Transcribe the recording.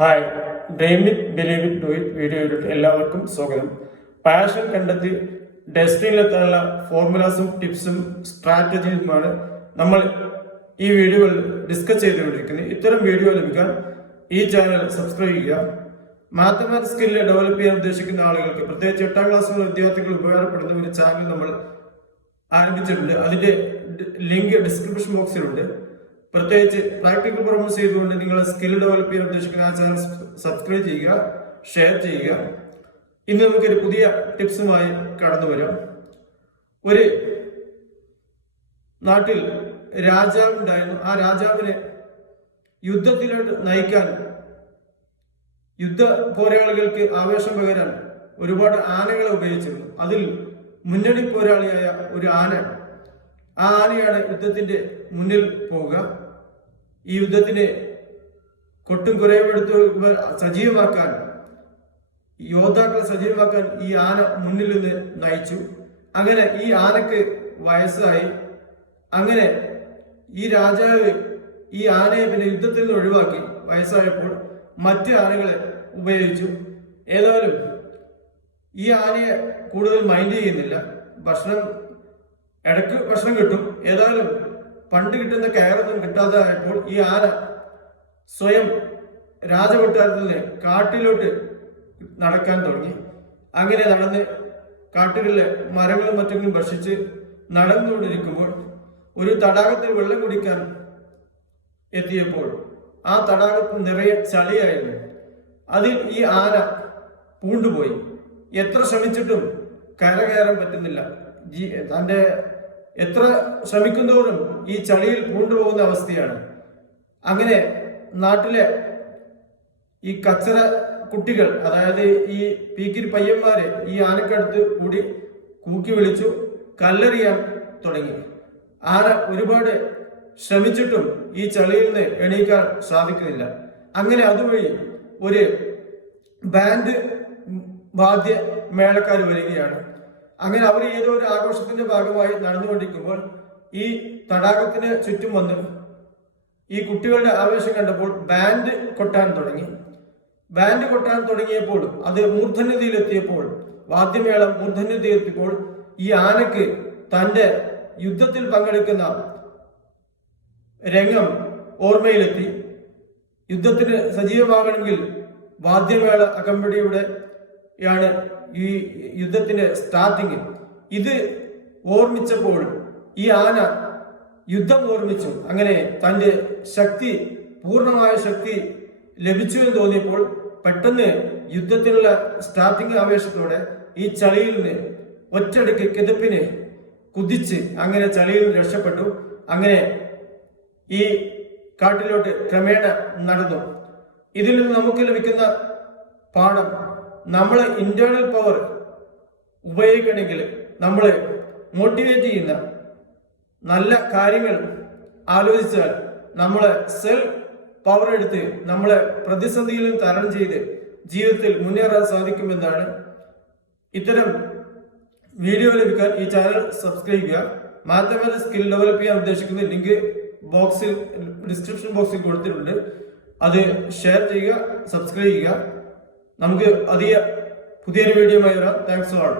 Hi, dream it believe it do it വീഡിയോയിലേക്ക് എല്ലാവർക്കും സ്വാഗതം. പാഷൻ കണ്ടെത്തി ഡെസ്റ്റിനിയിലെത്താനുള്ള ഫോർമുലാസും ടിപ്സും സ്ട്രാറ്റജിയുമാണ് നമ്മൾ ഈ വീഡിയോയിൽ ഡിസ്കസ് ചെയ്തുകൊണ്ടിരിക്കുന്നത്. ഇത്തരം വീഡിയോ ലഭിക്കാൻ ഈ ചാനൽ സബ്സ്ക്രൈബ് ചെയ്യുക. മാത്തമാറ്റിക്സ് സ്കില്ല് ഡെവലപ്പ് ചെയ്യാൻ ഉദ്ദേശിക്കുന്ന ആളുകൾക്ക്, പ്രത്യേകിച്ച് 8ാം ക്ലാസ്സിലുള്ള വിദ്യാർത്ഥികൾ ഉപകാരപ്പെടുന്ന ഒരു ചാനൽ നമ്മൾ ആരംഭിച്ചിട്ടുണ്ട്. അതിന്റെ ലിങ്ക് ഡിസ്ക്രിപ്ഷൻ ബോക്സിലുണ്ട്. പ്രത്യേകിച്ച് പ്രാക്ടിക്കൽ പ്രോബ്ലംസ് ചെയ്തുകൊണ്ട് നിങ്ങൾ സ്കിൽ ഡെവലപ്പ് ചെയ്യാൻ ഉദ്ദേശിക്കുന്ന ആ ചാനൽ സബ്സ്ക്രൈബ് ചെയ്യുക, ഷെയർ ചെയ്യുക. ഇന്ന് നമുക്കൊരു പുതിയ ടിപ്സുമായി കടന്നു വരാം. ഒരു നാട്ടിൽ രാജാവുണ്ടായിരുന്നു. ആ രാജാവിനെ യുദ്ധത്തിലോട്ട് നയിക്കാൻ, യുദ്ധ പോരാളികൾക്ക് ആവേശം പകരാൻ ഒരുപാട് ആനകളെ ഉപയോഗിച്ചിരുന്നു. അതിൽ മുന്നണി പോരാളിയായ ഒരു ആന, ആ ആനയാണ് യുദ്ധത്തിന്റെ മുന്നിൽ പോവുക. ഈ യുദ്ധത്തിന് കൊട്ടും കുരയുമെടുത്ത് സജീവമാക്കാൻ, യോദ്ധാക്കളെ സജീവമാക്കാൻ ഈ ആന മുന്നിൽ നിന്ന് നയിച്ചു. അങ്ങനെ ഈ ആനക്ക് വയസ്സായി. അങ്ങനെ ഈ രാജാവ് ഈ ആനയെ പിന്നെ യുദ്ധത്തിൽ നിന്ന് ഒഴിവാക്കി. വയസ്സായപ്പോൾ മറ്റ് ആനകളെ ഉപയോഗിച്ചു. ഏതായാലും ഈ ആനയെ കൂടുതൽ മൈൻഡ് ചെയ്യുന്നില്ല. ഇടയ്ക്ക് ഭക്ഷണം കിട്ടും. ഏതായാലും പണ്ട് കിട്ടുന്ന കയറൊന്നും കിട്ടാതായപ്പോൾ ഈ ആന സ്വയം രാജകൊട്ടാരത്തിൽ നിന്ന് കാട്ടിലോട്ട് നടക്കാൻ തുടങ്ങി. അങ്ങനെ നടന്ന് കാട്ടുകളിലെ മരങ്ങളും മറ്റെങ്കിലും ഭക്ഷിച്ച് നടന്നുകൊണ്ടിരിക്കുമ്പോൾ ഒരു തടാകത്തിൽ വെള്ളം കുടിക്കാൻ എത്തിയപ്പോൾ ആ തടാകത്തിൽ നിറയെ ചളിയായിരുന്നു. അതിൽ ഈ ആന പൂണ്ടുപോയി. എത്ര ശ്രമിച്ചിട്ടും കയറാൻ പറ്റുന്നില്ല. തന്റെ എത്ര ശ്രമിക്കുന്നതോറും ഈ ചളിയിൽ പൂണ്ടുപോകുന്ന അവസ്ഥയാണ്. അങ്ങനെ നാട്ടിലെ ഈ കച്ചറ കുട്ടികൾ, അതായത് ഈ പീക്കിരി പയ്യന്മാരെ ഈ ആനക്കടുത്ത് കൂടി കൂക്കി വിളിച്ചു കല്ലെറിയാൻ തുടങ്ങി. ആന ഒരുപാട് ശ്രമിച്ചിട്ടും ഈ ചളിയിൽ നിന്ന് എണീക്കാൻ സാധിക്കുന്നില്ല. അങ്ങനെ അതുവഴി ഒരു ബാൻഡ് വാദ്യ മേളക്കാർ വരികയാണ്. അങ്ങനെ അവർ ഏതോ ഒരു ആഘോഷത്തിന്റെ ഭാഗമായി നടന്നുകൊണ്ടിരിക്കുമ്പോൾ ഈ തടാകത്തിന് ചുറ്റും വന്ന് ഈ കുട്ടികളുടെ ആവേശം കണ്ടപ്പോൾ ബാൻഡ് കൊട്ടാൻ തുടങ്ങി. ബാൻഡ് കൊട്ടാൻ തുടങ്ങിയപ്പോൾ അത് മൂർധന്യതയിലെത്തിയപ്പോൾ, വാദ്യമേളം മൂർധന്യതയിലെത്തിയപ്പോൾ ഈ ആനക്ക് തന്റെ യുദ്ധത്തിൽ പങ്കെടുക്കുന്ന രംഗം ഓർമ്മയിലെത്തി. യുദ്ധത്തിന് സജീവമാകണമെങ്കിൽ വാദ്യമേള അകമ്പടിയുടെയാണ് ഈ യുദ്ധത്തിന്റെ സ്റ്റാർട്ടിങ്. ഇത് ഓർമ്മിച്ചപ്പോൾ ഈ ആന യുദ്ധം ഓർമ്മിച്ചു. അങ്ങനെ തന്റെ ശക്തി, പൂർണ്ണമായ ശക്തി ലഭിച്ചു എന്ന് തോന്നിയപ്പോൾ പെട്ടെന്ന് യുദ്ധത്തിനുള്ള സ്റ്റാർട്ടിങ് ആവേശത്തോടെ ഈ ചളിയിൽ നിന്ന് ഒറ്റയടിക്ക് കിതപ്പിന് കുതിച്ച് അങ്ങനെ ചളിയിൽ നിന്ന് രക്ഷപ്പെട്ടു. അങ്ങനെ ഈ കാട്ടിലോട്ട് ക്രമേണ നടന്നു. ഇതിൽ നിന്ന് നമുക്ക് ലഭിക്കുന്ന പാഠം, നമ്മൾ ഇന്റേണൽ പവർ ഉപയോഗിക്കണമെങ്കിൽ നമ്മൾ മോട്ടിവേറ്റ് ചെയ്യുന്ന നല്ല കാര്യങ്ങൾ ആലോചിച്ചാൽ നമ്മളെ സെൽഫ് പവർ എടുത്ത് നമ്മളെ പ്രതിസന്ധിയിലും തരണം ചെയ്ത് ജീവിതത്തിൽ മുന്നേറാൻ സാധിക്കുമെന്നാണ്. ഇത്തരം വീഡിയോ ലഭിക്കാൻ ഈ ചാനൽ സബ്സ്ക്രൈബ് ചെയ്യുക. മാത്തമാറ്റിക്സ് സ്കിൽ ഡെവലപ്പ് ചെയ്യാൻ ഉദ്ദേശിക്കുന്ന ലിങ്ക് ബോക്സിൽ, ഡിസ്ക്രിപ്ഷൻ ബോക്സിൽ കൊടുത്തിട്ടുണ്ട്. അത് ഷെയർ ചെയ്യുക, സബ്സ്ക്രൈബ് ചെയ്യുക. നമുക്ക് പുതിയൊരു വീഡിയോയുമായി വരാം. Thanks all.